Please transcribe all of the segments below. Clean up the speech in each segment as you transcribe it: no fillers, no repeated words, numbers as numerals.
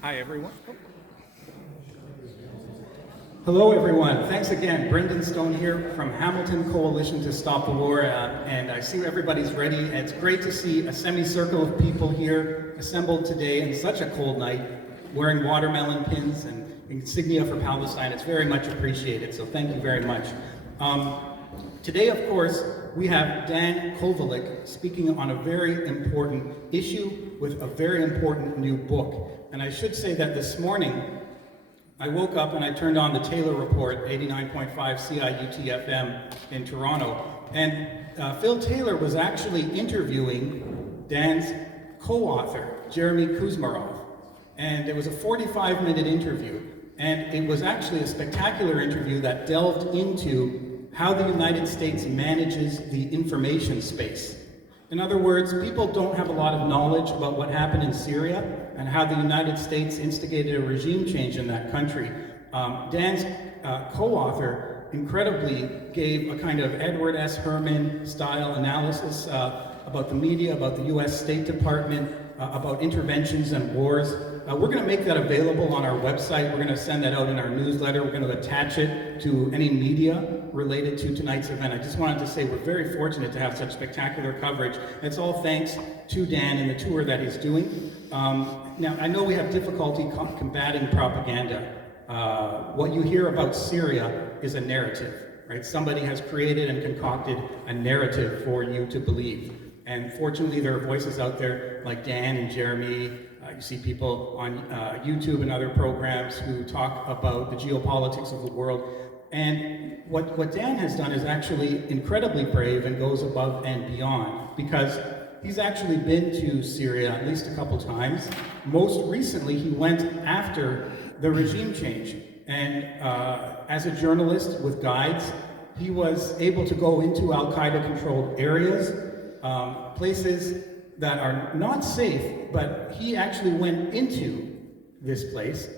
Hi, everyone. Hello, everyone. Thanks again. Brendan Stone here from Hamilton Coalition to Stop the War, and I see everybody's ready. And it's great to see a semicircle of people here assembled today on such a cold night, wearing watermelon pins and insignia for Palestine. It's very much appreciated, so thank you very much. Today, of course, we have Dan Kovalik speaking on a very important issue with a very important new book. And I should say that this morning, I woke up and I turned on the Taylor Report, 89.5 CIUT-FM in Toronto. And Phil Taylor was actually interviewing Dan's co-author, Jeremy Kuzmarov. And it was a 45-minute interview. And it was actually a spectacular interview that delved into how the United States manages the information space. In other words, people don't have a lot of knowledge about what happened in Syria and how the United States instigated a regime change in that country. Dan's co-author incredibly gave a kind of Edward S. Herman style analysis about the media, about the US State Department, about interventions and wars. We're going to make that available on our website. We're going to send that out in our newsletter. We're going to attach it to any media related to tonight's event. I just wanted to say we're very fortunate to have such spectacular coverage. It's all thanks to Dan and the tour that he's doing. Now, I know we have difficulty combating propaganda. What you hear about Syria is a narrative, right? Somebody has created and concocted a narrative for you to believe. And fortunately, there are voices out there like Dan and Jeremy. You see people on YouTube and other programs who talk about the geopolitics of the world. And what Dan has done is actually incredibly brave and goes above and beyond, because he's actually been to Syria at least a couple times. Most recently, he went after the regime change. And as a journalist with guides, he was able to go into Al-Qaeda-controlled areas, places that are not safe, but he actually went into this place.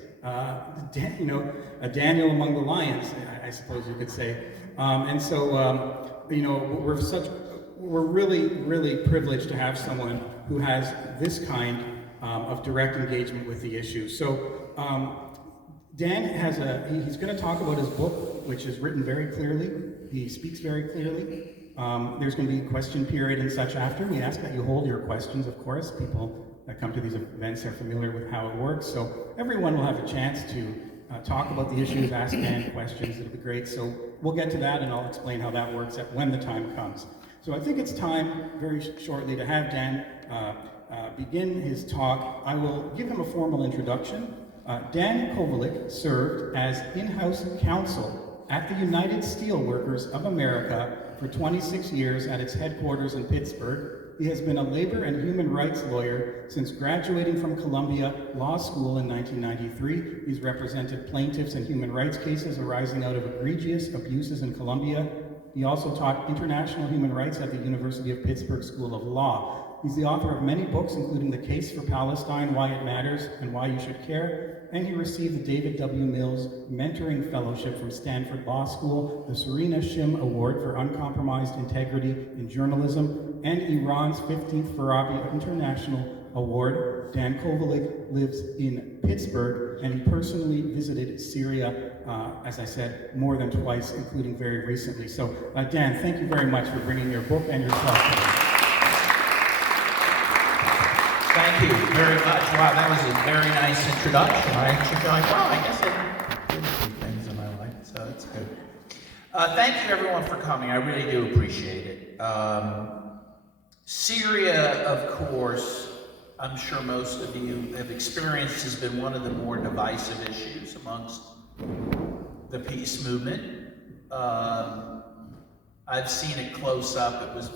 Daniel among the lions, I suppose you could say. And so, we're really, really privileged to have someone who has this kind of direct engagement with the issue. So, Dan he's going to talk about his book, which is written very clearly. He speaks very clearly. There's going to be a question period and such after. We ask that you hold your questions, of course. People that come to these events are familiar with how it works. So everyone will have a chance to talk about the issues, ask Dan questions. It'll be great. So we'll get to that, and I'll explain how that works when the time comes. So I think it's time very shortly to have Dan begin his talk. I will give him a formal introduction. Dan Kovalik served as in-house counsel at the United Steelworkers of America for 26 years at its headquarters in Pittsburgh. He has been a labor and human rights lawyer since graduating from Columbia Law School in 1993. He's represented plaintiffs in human rights cases arising out of egregious abuses in Columbia. He also taught international human rights at the University of Pittsburgh School of Law. He's the author of many books, including The Case for Palestine, Why It Matters, and Why You Should Care, and he received the David W. Mills Mentoring Fellowship from Stanford Law School, the Serena Shim Award for Uncompromised Integrity in Journalism, and Iran's 15th Farabi International Award. Dan Kovalik lives in Pittsburgh, and he personally visited Syria, as I said, more than twice, including very recently. So, Dan, thank you very much for bringing your book and your talk today. Thank you very much. Wow, that was a very nice introduction. I actually feel like, wow, I guess I did a few things in my life, so that's good. Thank you, everyone, for coming. I really do appreciate it. Syria, of course, I'm sure most of you have experienced, has been one of the more divisive issues amongst the peace movement. I've seen it close up. It was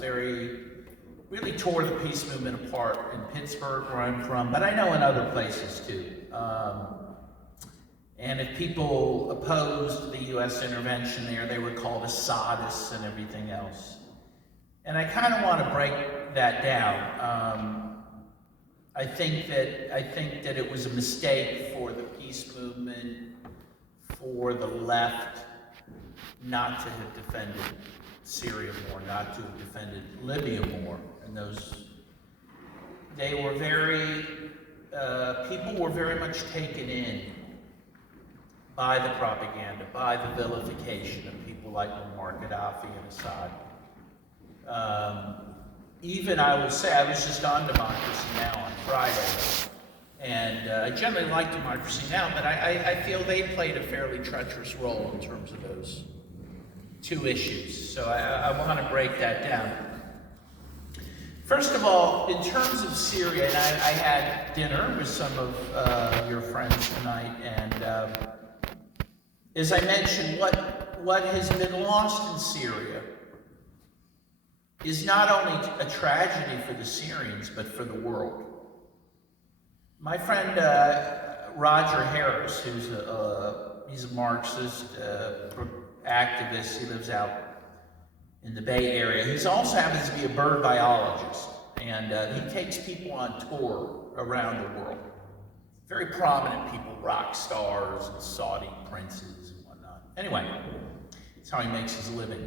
really tore the peace movement apart in Pittsburgh, where I'm from, but I know in other places too. And if people opposed the U.S. intervention there, they were called Assadists and everything else. And I kind of want to break that down. I think that it was a mistake for the peace movement, for the left, not to have defended Syria more, not to have defended Libya more. And they were very people were very much taken in by the propaganda, by the vilification of people like Muammar Gaddafi and Assad. Even, I will say, I was just on Democracy Now! On Friday, and I generally like Democracy Now!, but I feel they played a fairly treacherous role in terms of those two issues. So I want to break that down. First of all, in terms of Syria, and I had dinner with some of your friends tonight, and as I mentioned, what has been lost in Syria is not only a tragedy for the Syrians, but for the world. My friend Roger Harris, he's a Marxist activist, he lives out in the Bay Area. He also happens to be a bird biologist, and he takes people on tour around the world. Very prominent people, rock stars and Saudi princes and whatnot. Anyway, that's how he makes his living.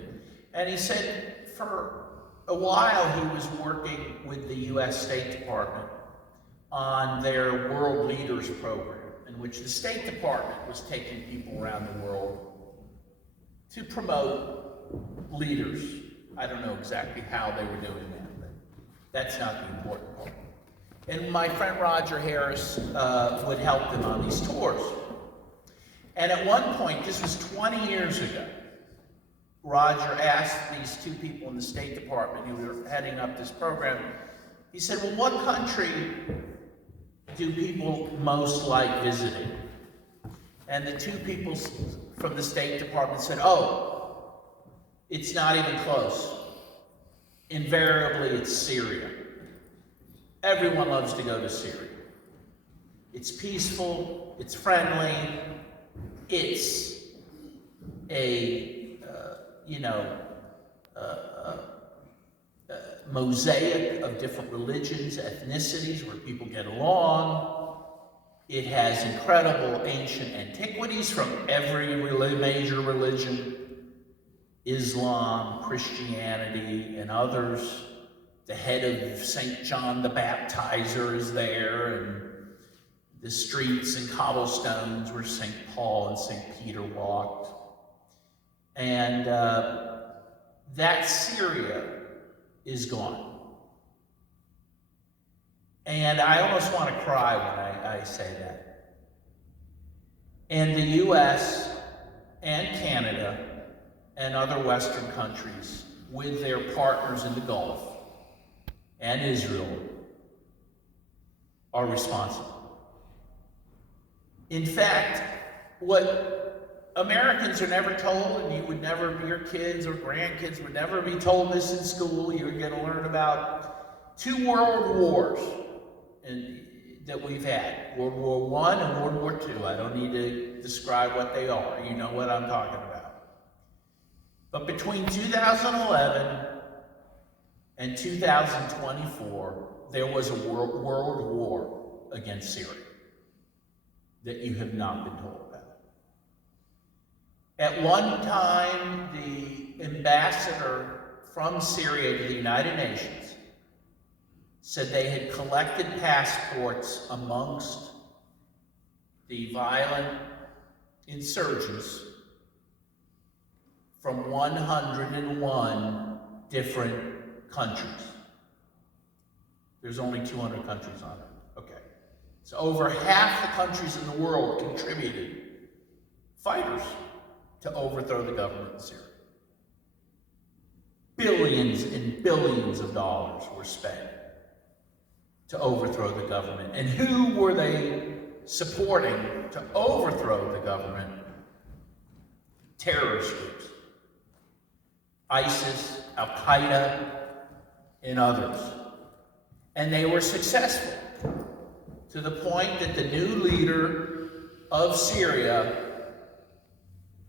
And he said for a while he was working with the US State Department on their World Leaders program, in which the State Department was taking people around the world to promote leaders. I don't know exactly how they were doing that, but that's not the important part. And my friend Roger Harris would help them on these tours. And at one point, this was 20 years ago, Roger asked these two people in the State Department who were heading up this program, he said, well, what country do people most like visiting? And the two people from the State Department said, oh, it's not even close. Invariably, it's Syria. Everyone loves to go to Syria. It's peaceful, it's friendly, it's a mosaic of different religions, ethnicities, where people get along. It has incredible ancient antiquities from every major religion, Islam, Christianity, and others. The head of St. John the Baptizer is there, and the streets and cobblestones where St. Paul and St. Peter walked. And that Syria is gone. And I almost want to cry when I say that. And the US and Canada and other Western countries, with their partners in the Gulf and Israel, are responsible. In fact, what Americans are never told, and you would never, your kids or grandkids would never be told this in school, you're going to learn about 2 world wars that we've had. World War I and World War II. I don't need to describe what they are. You know what I'm talking about. But between 2011 and 2024, there was a world war against Syria that you have not been told about. At one time, the ambassador from Syria to the United Nations said they had collected passports amongst the violent insurgents from 101 different countries. There's only 200 countries on it. Okay. So over half the countries in the world contributed fighters to overthrow the government in Syria. Billions and billions of dollars were spent to overthrow the government. And who were they supporting to overthrow the government? Terrorist groups. ISIS, Al-Qaeda, and others. And they were successful, to the point that the new leader of Syria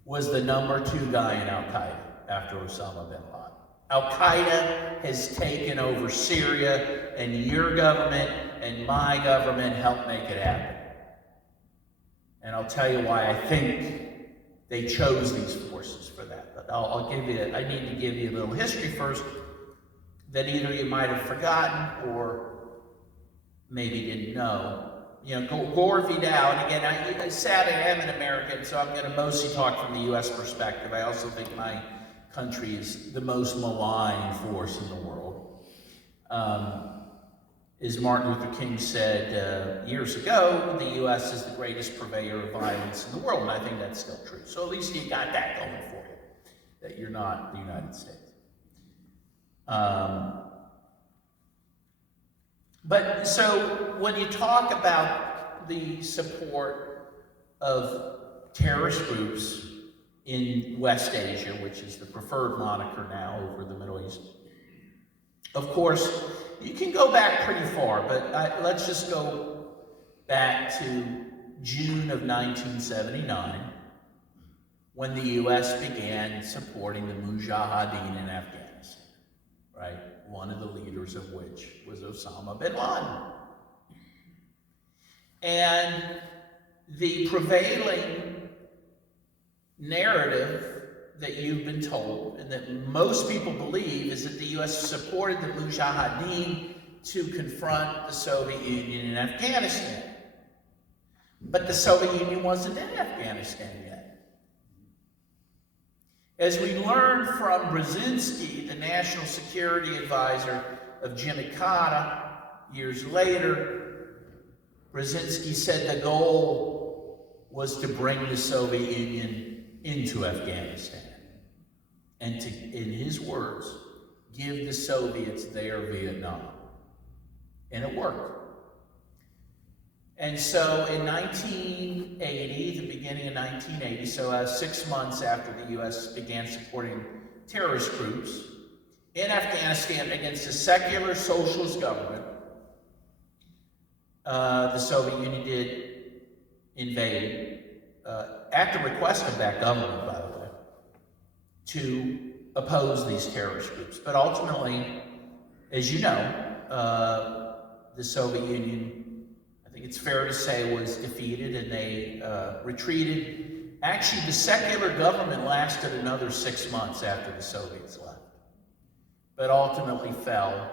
was the #2 guy in Al-Qaeda after Osama bin Laden. Al-Qaeda has taken over Syria, and your government and my government helped make it happen. And I'll tell you why I think they chose these forces for that. But I'll give you, I need to give you a little history first that either you might have forgotten or maybe didn't know. Gore Vidal, and again, sadly, I am an American, so I'm going to mostly talk from the U.S. perspective. I also think my country is the most malign force in the world. As Martin Luther King said years ago, the U.S. is the greatest purveyor of violence in the world, and I think that's still true. So at least you got that going for you, that you're not the United States. But so when you talk about the support of terrorist groups in West Asia, which is the preferred moniker now over the Middle East, of course, you can go back pretty far, but let's just go back to June of 1979, when the U.S. began supporting the Mujahideen in Afghanistan, right? One of the leaders of which was Osama bin Laden. And the prevailing narrative that you've been told, and that most people believe, is that the U.S. supported the Mujahideen to confront the Soviet Union in Afghanistan. But the Soviet Union wasn't in Afghanistan yet. As we learned from Brzezinski, the national security advisor of Jimmy Carter, years later, Brzezinski said the goal was to bring the Soviet Union into Afghanistan and to, in his words, give the Soviets their Vietnam. And it worked. And so in 1980, the beginning of 1980, so 6 months after the U.S. began supporting terrorist groups in Afghanistan against a secular socialist government, the Soviet Union did invade, at the request of that government, by the way, to oppose these terrorist groups. But ultimately, as you know, the Soviet Union, I think it's fair to say, was defeated, and they retreated. Actually, the secular government lasted another 6 months after the Soviets left, but ultimately fell.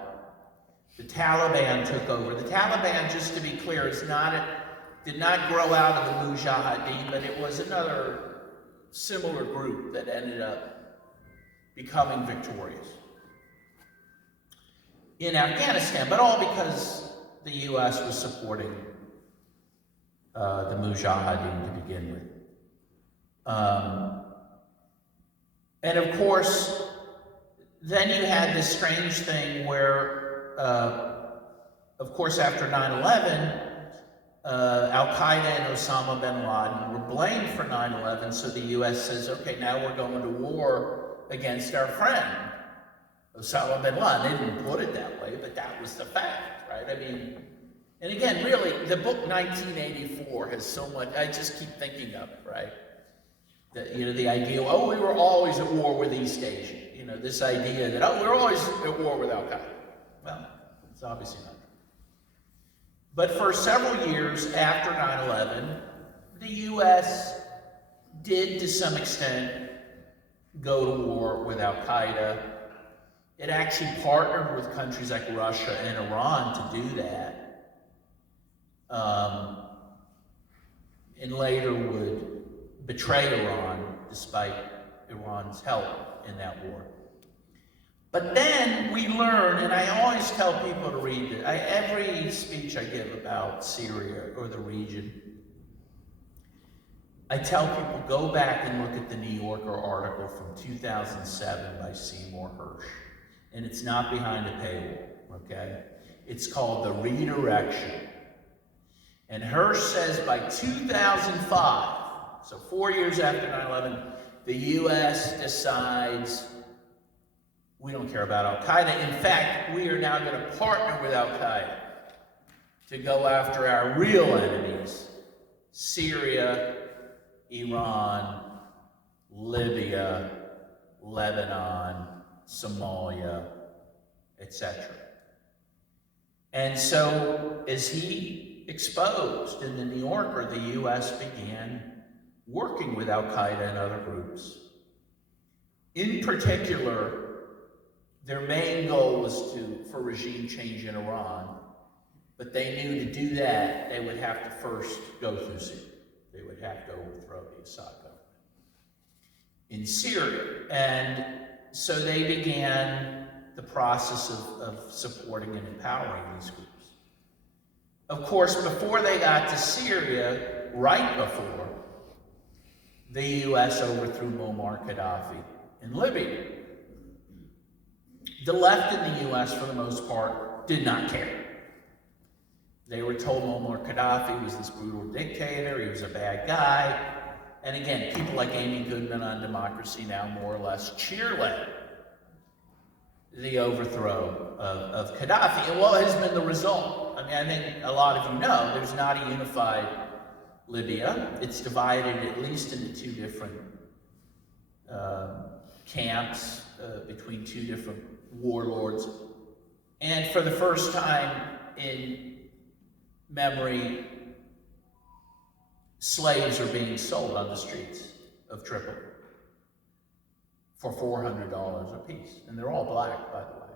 The Taliban took over. The Taliban, just to be clear, did not grow out of the Mujahideen, but it was another similar group that ended up becoming victorious in Afghanistan, but all because the U.S. was supporting the Mujahideen to begin with. And of course, then you had this strange thing where, of course, after 9/11, Al-Qaeda and Osama bin Laden were blamed for 9/11, so the U.S. says, okay, now we're going to war against our friend, Osama bin Laden. They didn't put it that way, but that was the fact, right? I mean, and again, really, the book 1984 has so much, I just keep thinking of it, right? The idea, oh, we were always at war with East Asia. This idea that, oh, we're always at war with Al-Qaeda. Well, it's obviously not true. But for several years after 9/11, the U.S. did, to some extent, go to war with Al-Qaeda. It actually partnered with countries like Russia and Iran to do that. And later would betray Iran, despite Iran's help in that war. But then we learn, and I always tell people to read it. Every speech I give about Syria or the region, I tell people, go back and look at the New Yorker article from 2007 by Seymour Hersh. And it's not behind a paywall, okay? It's called The Redirection. And Hersh says by 2005, so 4 years after 9/11, the U.S. decides we don't care about Al-Qaeda. In fact, we are now going to partner with Al-Qaeda to go after our real enemies, Syria, Iran, Libya, Lebanon, Somalia, etc. And so, as he exposed in the New Yorker, the U.S. began working with Al-Qaeda and other groups. In particular, their main goal was for regime change in Iran, But they knew to do that, they would have to first go through Syria. They would have to overthrow the Assad government in Syria. And so they began the process of supporting and empowering these groups. Of course, before they got to Syria, right before, the U.S. overthrew Muammar Gaddafi in Libya. The left in the U.S., for the most part, did not care. They were told Muammar Gaddafi was this brutal dictator, he was a bad guy. And again, people like Amy Goodman on Democracy Now! More or less cheerlead the overthrow of Gaddafi. And what has been the result? I mean, I think a lot of you know there's not a unified Libya. It's divided at least into two different camps between two different warlords. And for the first time in memory, slaves are being sold on the streets of Tripoli for $400 a piece. And they're all black, by the way.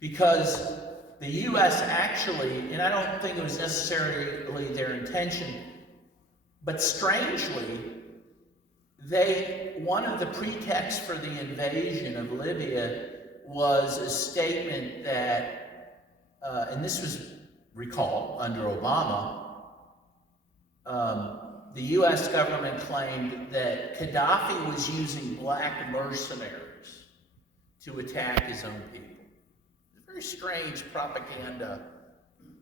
Because the U.S. actually, and I don't think it was necessarily their intention, but strangely, one of the pretexts for the invasion of Libya was a statement that, and this was recalled under Obama, the U.S. government claimed that Gaddafi was using black mercenaries to attack his own people. It's a very strange propaganda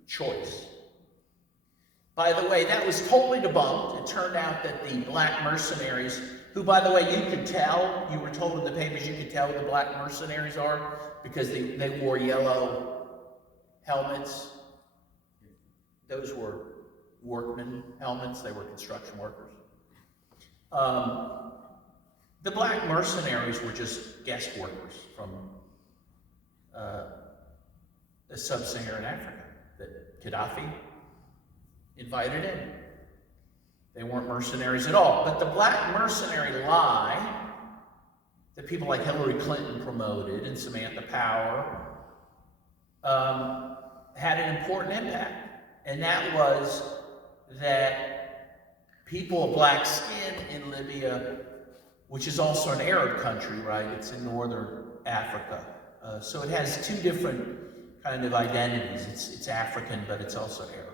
choice. By the way, that was totally debunked. It turned out that the black mercenaries, who, by the way, you could tell, you were told in the papers, you could tell who the black mercenaries are because they wore yellow helmets. Those were workman helmets. They were construction workers. The black mercenaries were just guest workers from sub-Saharan Africa that Gaddafi invited in. They weren't mercenaries at all. But the black mercenary lie that people like Hillary Clinton promoted and Samantha Power had an important impact. And that was that people of black skin in Libya, which is also an Arab country, right? It's in northern Africa. So it has two different kind of identities. It's African, but it's also Arab.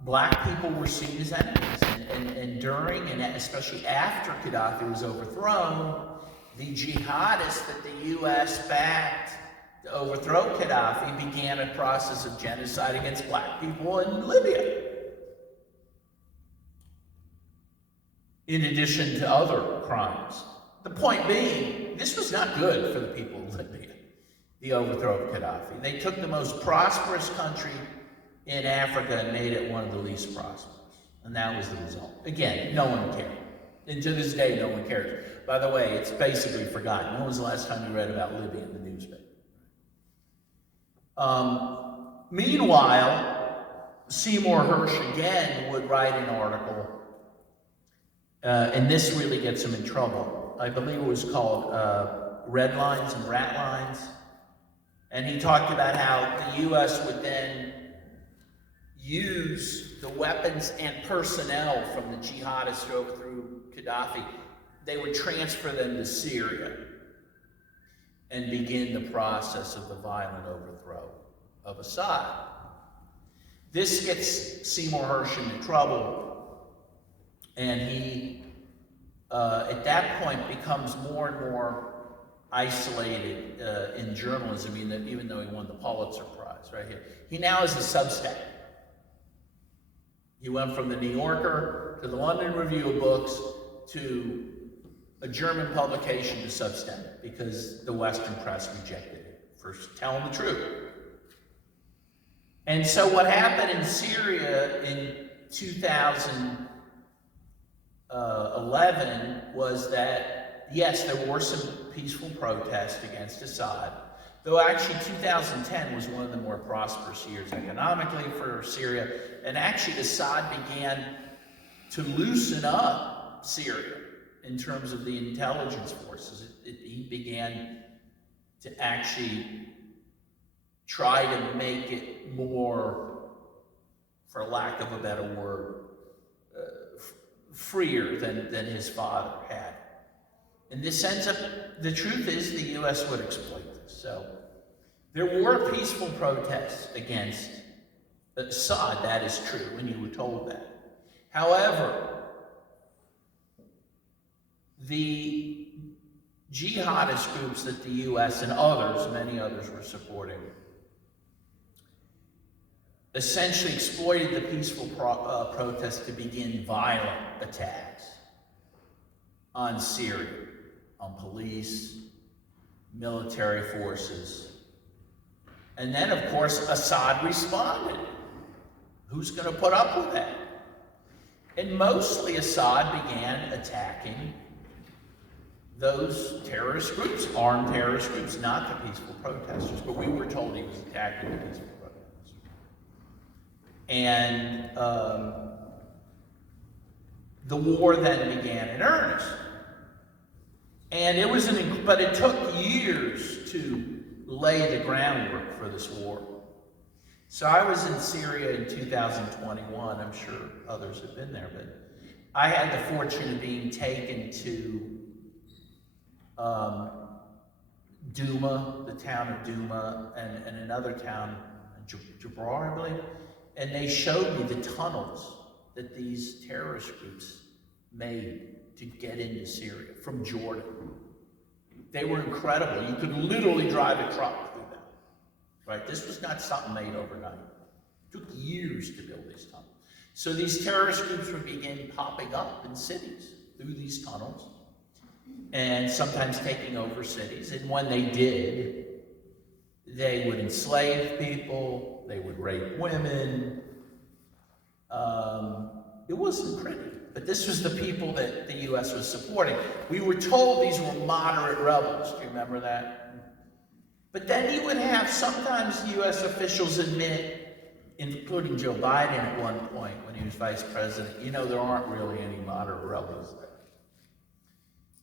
Black people were seen as enemies, and during and especially after Gaddafi was overthrown, the jihadists that the U.S. backed to overthrow Gaddafi began a process of genocide against black people in Libya. In addition to other crimes. The point being, this was not good for the people of Libya, the overthrow of Gaddafi. They took the most prosperous country in Africa and made it one of the least prosperous. And that was the result. Again, no one cared. And to this day, no one cares. By the way, it's basically forgotten. When was the last time you read about Libya in the newspaper? Meanwhile, Seymour Hersh again would write an article, and this really gets him in trouble. I believe it was called Red Lines and Rat Lines. And he talked about how the U.S. would then use the weapons and personnel from the jihadists who overthrew Gaddafi. They would transfer them to Syria and begin the process of the violent overthrow of Assad. This gets Seymour Hersh into trouble, and he, at that point, becomes more and more isolated in journalism, even though he won the Pulitzer Prize right here. He now is a Substack. He went from the New Yorker to the London Review of Books to a German publication to Substack because the Western press rejected it for telling the truth. And so what happened in Syria in 2011 was that, yes, there were some peaceful protests against Assad, though actually 2010 was one of the more prosperous years economically for Syria, and actually Assad began to loosen up Syria in terms of the intelligence forces. He began to actually try to make it more, for lack of a better word, freer than his father had. And this ends up, the truth is the U.S. would exploit this. So there were peaceful protests against Assad, that is true, and you were told that. However, the jihadist groups that the U.S. and others, many others, were supporting, essentially exploited the peaceful protests to begin violent attacks on Syria, on police, military forces. And then, of course, Assad responded. Who's going to put up with that? And mostly Assad began attacking those terrorist groups, armed terrorist groups, not the peaceful protesters, but we were told he was attacking the peaceful protesters. And the war then began in earnest. And it was but it took years to lay the groundwork for this war. So I was in Syria in 2021. I'm sure others have been there, but I had the fortune of being taken to Douma, the town of Douma, and another town, Jabbar, I believe, and they showed me the tunnels that these terrorist groups made to get into Syria from Jordan. They were incredible. You could literally drive a truck through them, right? This was not something made overnight. It took years to build these tunnels. So these terrorist groups would begin popping up in cities through these tunnels, and sometimes taking over cities. And when they did, they would enslave people, they would rape women. It wasn't pretty, but this was the people that the U.S. was supporting. We were told these were moderate rebels. Do you remember that? But then you would have sometimes U.S. officials admit, including Joe Biden at one point when he was vice president, you know, there aren't really any moderate rebels there.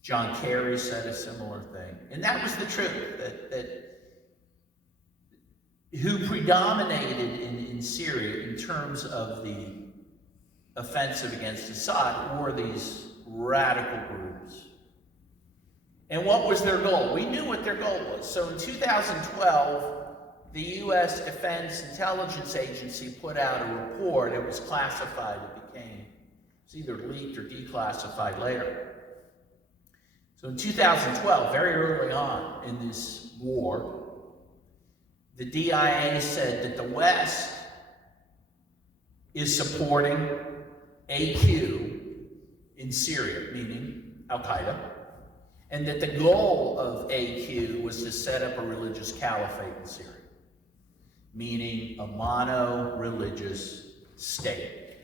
John Kerry said a similar thing. And that was the truth, that who predominated in Syria in terms of the offensive against Assad were these radical groups. And what was their goal? We knew what their goal was. So in 2012, the U.S. Defense Intelligence Agency put out a report. It was classified. It was either leaked or declassified later. So in 2012, very early on in this war, the DIA said that the West is supporting AQ in Syria, meaning Al-Qaeda, and that the goal of AQ was to set up a religious caliphate in Syria, meaning a mono-religious state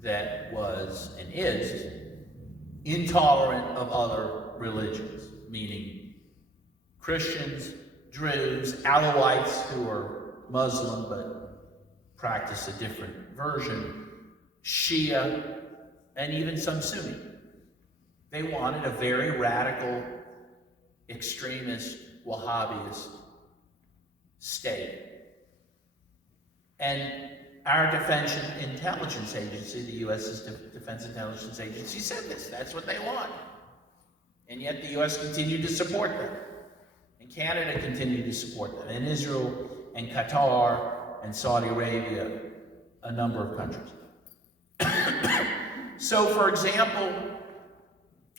that was and is intolerant of other religions, meaning Christians, Druze, Alawites, who are Muslim but practice a different version, Shia, and even some Sunni. They wanted a very radical, extremist, Wahhabist state. And our Defense Intelligence Agency, the U.S.'s Defense Intelligence Agency, said this. That's what they want. And yet the U.S. continued to support them. And Canada continued to support them. And Israel and Qatar and Saudi Arabia, a number of countries. So, for example,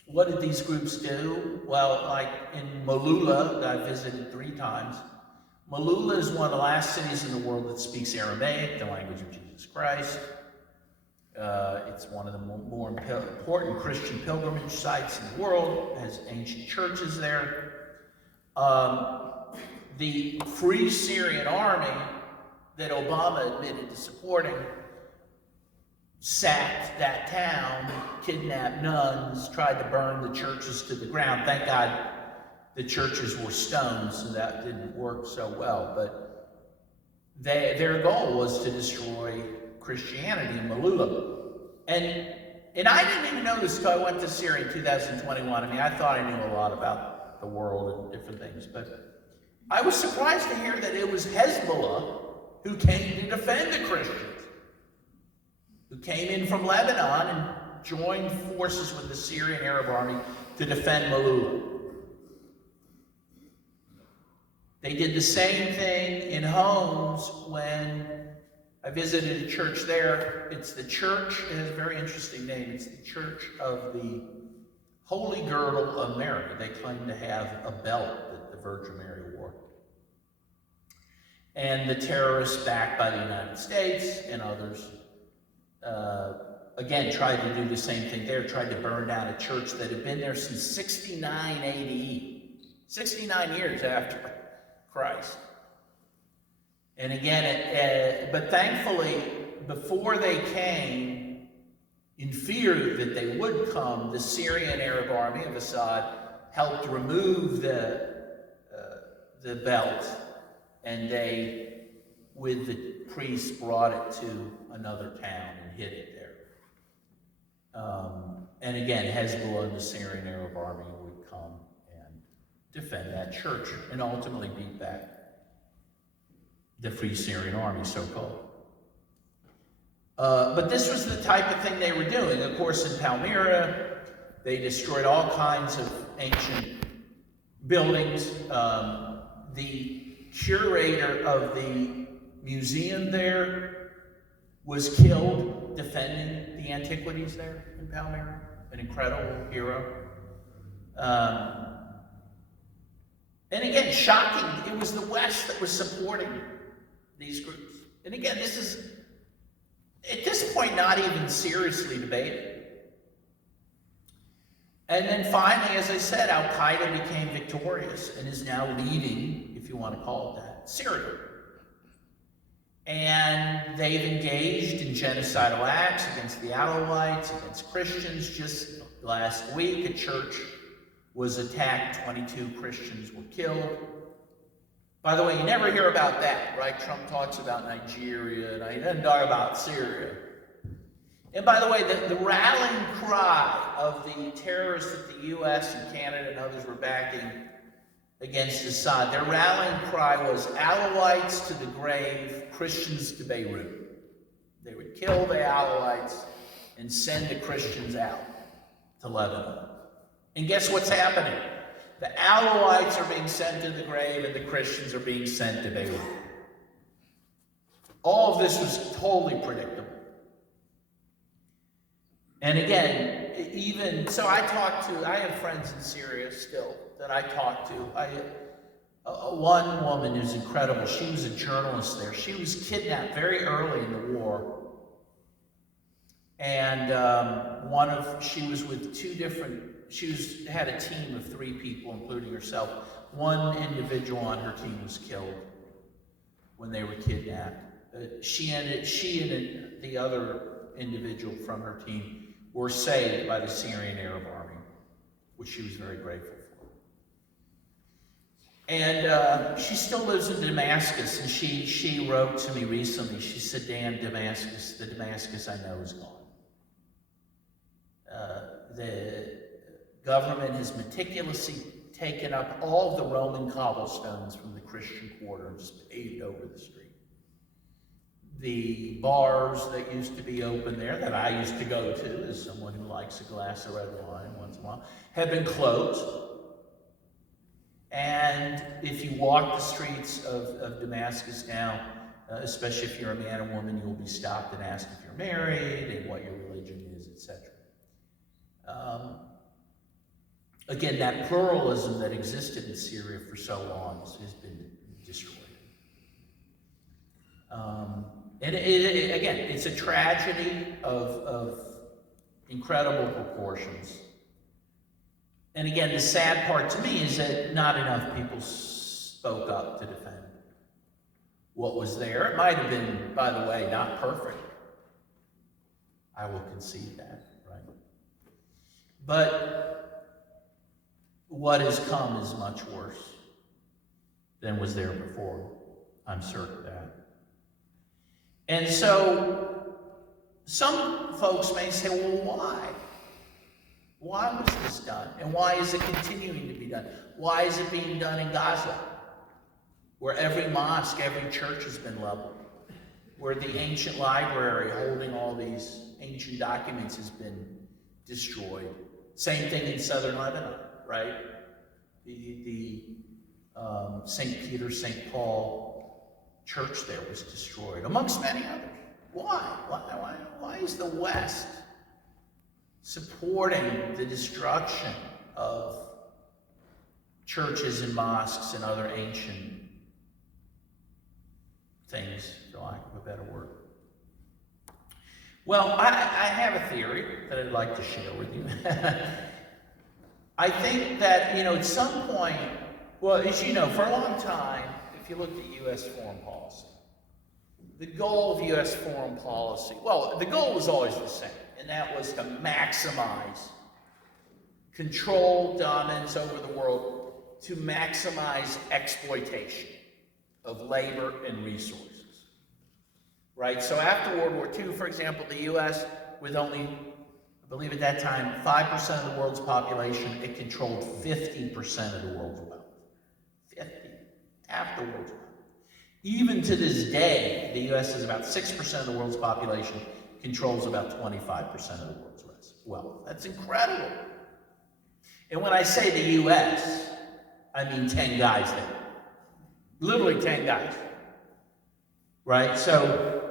what did these groups do? Well, like in Malula, that I visited 3 times, Malula is one of the last cities in the world that speaks Aramaic, the language of Jesus Christ. It's one of the more important Christian pilgrimage sites in the world. It has ancient churches there. The Free Syrian Army that Obama admitted to supporting sacked that town, kidnapped nuns, tried to burn the churches to the ground. Thank God the churches were stone, so that didn't work so well. But their goal was to destroy Christianity in Malula. And I didn't even know this until I went to Syria in 2021. I mean, I thought I knew a lot about the world and different things, but I was surprised to hear that it was Hezbollah who came to defend the Christians, who came in from Lebanon and joined forces with the Syrian Arab army to defend Malula. They did the same thing in Homs when I visited a church there. It's the church, it has a very interesting name. It's the Church of the Holy Girdle of Mary. They claim to have a belt that the Virgin Mary wore. And the terrorists, backed by the United States and others, again, tried to do the same thing there, tried to burn down a church that had been there since 69 AD, 69 years after Christ. And again, but thankfully, before they came, in fear that they would come, the Syrian Arab army of Assad helped remove the belt, and they, with the priests, brought it to another town and hid it there. And again, Hezbollah and the Syrian Arab army would come and defend that church and ultimately beat back the Free Syrian Army, so-called. But this was the type of thing they were doing. Of course, in Palmyra, they destroyed all kinds of ancient buildings. The curator of the museum there was killed defending the antiquities there in Palmyra. An incredible hero. And again, shocking, it was the West that was supporting these groups. And again, this is, at this point, not even seriously debated. And then finally, as I said, Al-Qaeda became victorious and is now leading, if you want to call it that, Syria. And they've engaged in genocidal acts against the Alawites, against Christians. Just last week, a church was attacked, 22 Christians were killed. By the way, you never hear about that, right? Trump talks about Nigeria, and he doesn't talk about Syria. And by the way, the rallying cry of the terrorists that the U.S. and Canada and others were backing against Assad, their rallying cry was Alawites to the grave, Christians to Beirut. They would kill the Alawites and send the Christians out to Lebanon. And guess what's happening? The Alawites are being sent to the grave and the Christians are being sent to Beirut. All of this was totally predictable. And again, even, so I have friends in Syria still that I talk to. One woman who's incredible, she was a journalist there. She was kidnapped very early in the war. And she was with had a team of 3 people, including herself. One individual on her team was killed when they were kidnapped. She and the other individual from her team were saved by the Syrian Arab army, which she was very grateful for. And she still lives in Damascus, and she wrote to me recently. She said, "Dan, Damascus, the Damascus I know is gone. The government has meticulously taken up all of the Roman cobblestones from the Christian quarter and just paved over the street. The bars that used to be open there, that I used to go to as someone who likes a glass of red wine once in a while, have been closed. And if you walk the streets of Damascus now, especially if you're a man or woman, you will be stopped and asked if you're married and what your religion is, etc. Again, that pluralism that existed in Syria for so long has been destroyed. And again, it's a tragedy of incredible proportions. And again, the sad part to me is that not enough people spoke up to defend what was there. It might have been, by the way, not perfect. I will concede that, right? But what has come is much worse than was there before. I'm certain of that. And so some folks may say, well, why? Why was this done? And why is it continuing to be done? Why is it being done in Gaza? where every mosque, every church has been leveled, where the ancient library holding all these ancient documents has been destroyed. Same thing in southern Lebanon, right? The St. Peter, St. Paul church there was destroyed, amongst many others. Why? Why is the West supporting the destruction of churches and mosques and other ancient things, for lack of a better word? Well, I have a theory that I'd like to share with you. I think that, at some point, well, as you know, for a long time, if you looked at U.S. foreign policy, the goal of U.S. foreign policy, well, the goal was always the same, and that was to maximize control, dominance over the world, to maximize exploitation of labor and resources. Right? So after World War II, for example, the U.S., with only, I believe at that time, 5% of the world's population, it controlled 50% of the world's wealth. 50, half the world's wealth. Even to this day, the U.S. is about 6% of the world's population, controls about 25% of the world's wealth. That's incredible. And when I say the U.S., I mean 10 guys there. Literally 10 guys. Right? So,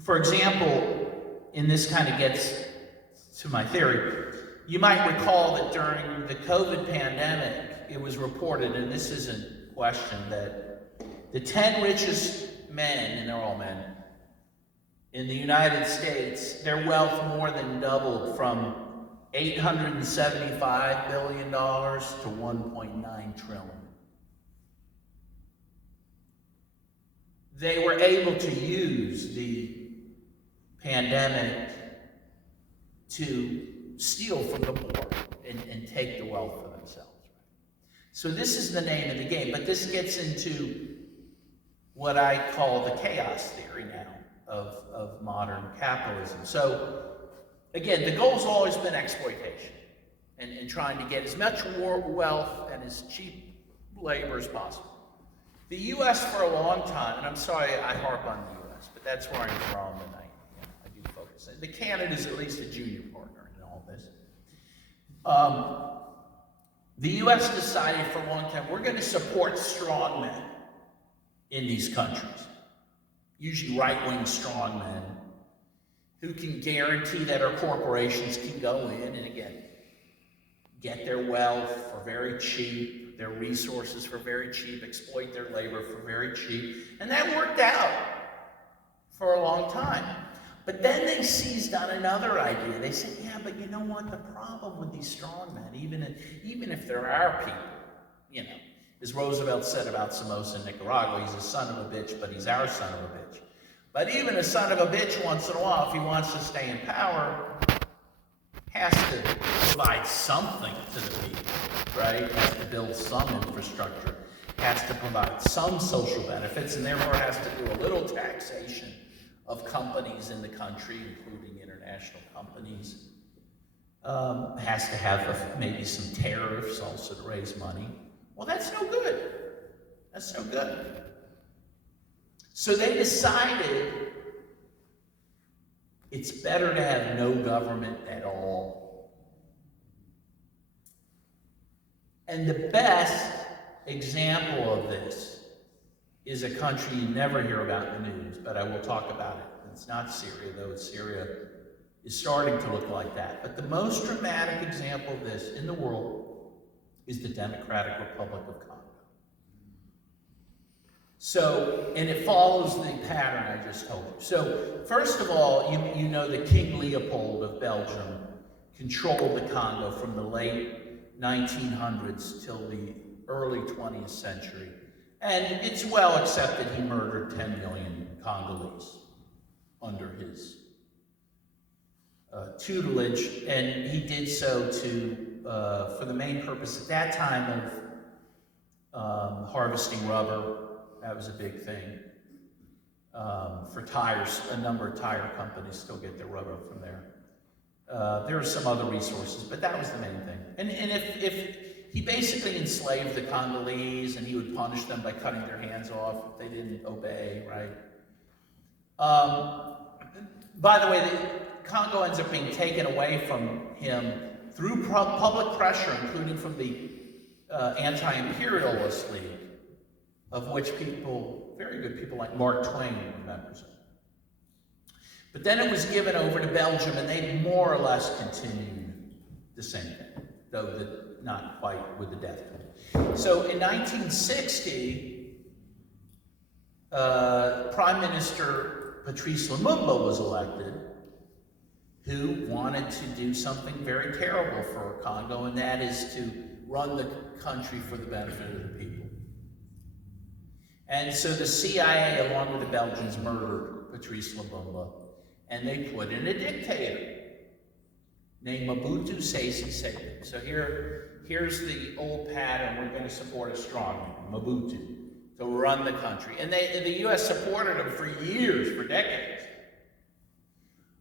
for example, and this kind of gets to my theory, you might recall that during the COVID pandemic, it was reported, and this isn't questioned, that the 10 richest men, and they're all men, in the United States, their wealth more than doubled from $875 billion to $1.9 trillion. They were able to use the pandemic to steal from the poor and take the wealth for themselves. So this is the name of the game, but this gets into what I call the chaos theory now of modern capitalism. So again, the goal's always been exploitation and trying to get as much wealth and as cheap labor as possible. The U.S. for a long time, and I'm sorry I harp on the U.S., but that's where I'm from, and I do focus. The Canada's at least a junior partner in all this. The U.S. decided for a long time, we're going to support strongmen in these countries, usually right-wing strongmen, who can guarantee that our corporations can go in and, again, get their wealth for very cheap, their resources for very cheap, exploit their labor for very cheap. And that worked out for a long time. But then they seized on another idea. They said, yeah, but you know what? The problem with these strongmen, even if they're our people, as Roosevelt said about Somoza in Nicaragua, he's a son of a bitch, but he's our son of a bitch. But even a son of a bitch, once in a while, if he wants to stay in power, has to provide something to the people, right? Has to build some infrastructure, has to provide some social benefits, and therefore has to do a little taxation of companies in the country, including international companies. Has to have maybe some tariffs also to raise money. Well, that's no good. That's no good. So they decided it's better to have no government at all. And the best example of this is a country you never hear about in the news, but I will talk about it. It's not Syria, though Syria is starting to look like that. But the most dramatic example of this in the world is the Democratic Republic of Congo. So, and it follows the pattern I just told you. So, first of all, you know that King Leopold of Belgium controlled the Congo from the late 1900s till the early 20th century. And it's well accepted he murdered 10 million Congolese under his tutelage, and he did so for the main purpose at that time of harvesting rubber. That was a big thing. For tires, a number of tire companies still get their rubber from there. There are some other resources, but that was the main thing. And if he basically enslaved the Congolese, and he would punish them by cutting their hands off if they didn't obey, right? By the way, the Congo ends up being taken away from him through public pressure, including from the Anti-Imperialist League, of which people, very good people like Mark Twain were members of. But then it was given over to Belgium, and they more or less continued the same thing, though not quite with the death penalty. So in 1960, Prime Minister Patrice Lumumba was elected, who wanted to do something very terrible for Congo, and that is to run the country for the benefit of the people. And so the CIA, along with the Belgians, murdered Patrice Lumumba, and they put in a dictator named Mobutu Sese Seko. So here's the old pattern. We're going to support a strongman, Mobutu, to run the country. And the U.S. supported him for years, for decades,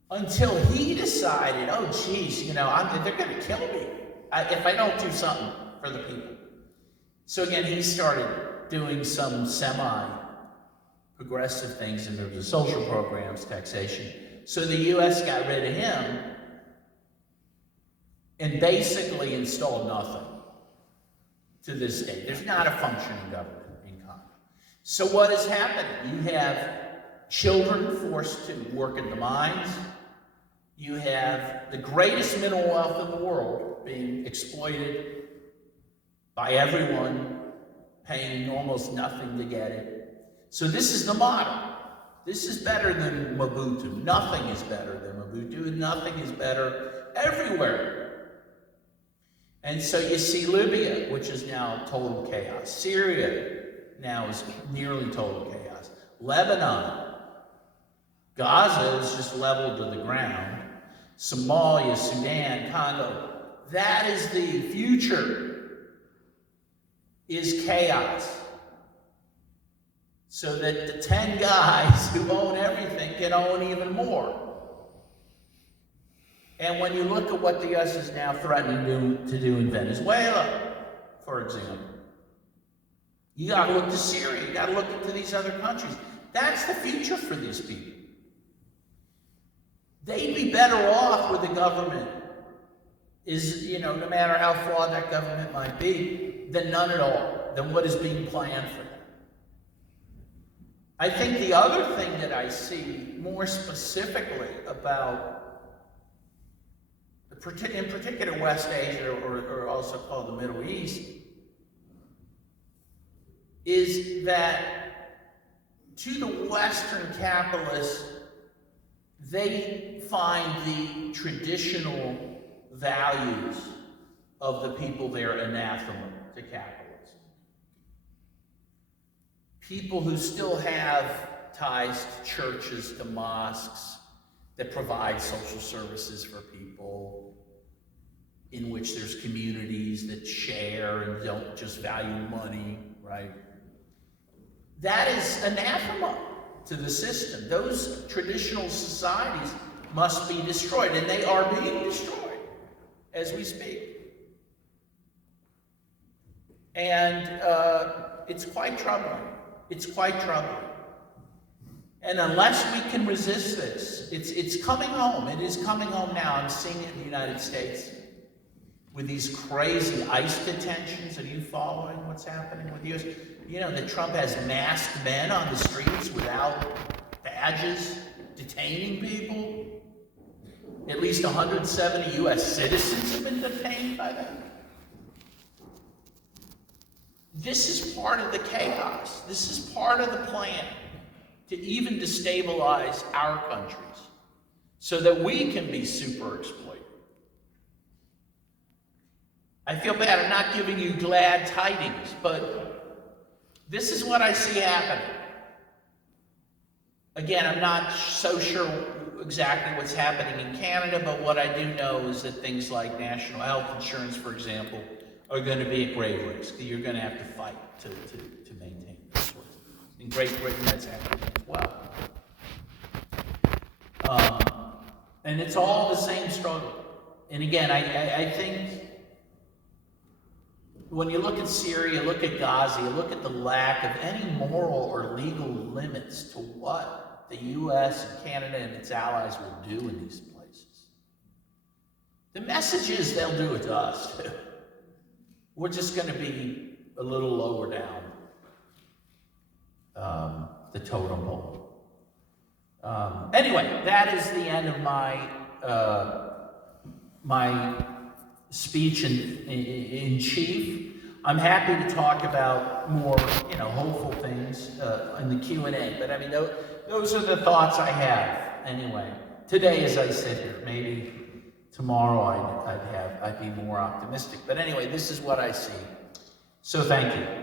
until he decided, oh, geez, they're going to kill me if I don't do something for the people. So again, he started doing some semi-progressive things in terms of social programs, taxation. So the U.S. got rid of him and basically installed nothing to this day. There's not a functioning government in Congo. So what is happening? You have children forced to work in the mines. You have the greatest mineral wealth in the world being exploited by everyone, paying almost nothing to get it. So this is the model. This is better than Mobutu. Nothing is better than Mobutu, and nothing is better everywhere. And so you see Libya, which is now total chaos. Syria now is nearly total chaos. Lebanon. Gaza is just leveled to the ground. Somalia, Sudan, Congo. That is the future, is chaos. So that the 10 guys who own everything can own even more. And when you look at what the U.S. is now threatening to do in Venezuela, for example, you got to look to Syria, you got to look into these other countries. That's the future for these people. They'd be better off with the government, no matter how flawed that government might be, than none at all, than what is being planned for them. I think the other thing that I see more specifically about, in particular West Asia, or also called the Middle East, is that to the Western capitalists, they find the traditional values of the people there anathema to capitalism. People who still have ties to churches, to mosques, that provide social services for people, in which there's communities that share and don't just value money, right? That is anathema to the system. Those traditional societies must be destroyed, and they are being destroyed as we speak. And it's quite troubling. It's quite troubling. And unless we can resist this, it's coming home. It is coming home now. I'm seeing it in the United States with these crazy ICE detentions. Are you following what's happening with U.S.? That Trump has masked men on the streets without badges, detaining people. At least 170 U.S. citizens have been detained by them. This is part of the chaos. This is part of the plan to even destabilize our countries so that we can be super exploited. I feel bad, I'm not giving you glad tidings, but this is what I see happening. Again, I'm not so sure exactly what's happening in Canada, but what I do know is that things like national health insurance, for example, are going to be at grave risk. You're going to have to fight to maintain this. In Great Britain, that's happening as well. And it's all the same struggle. And again, I think when you look at Syria, look at Gaza, you look at the lack of any moral or legal limits to what the US and Canada and its allies will do in these places. The message is they'll do it to us too. We're just going to be a little lower down the totem pole. Anyway, that is the end of my my speech in chief. I'm happy to talk about more, hopeful things in the Q&A. But I mean, those are the thoughts I have. Anyway, today, as I sit here, maybe tomorrow I'd be more optimistic. But anyway, this is what I see. So thank you.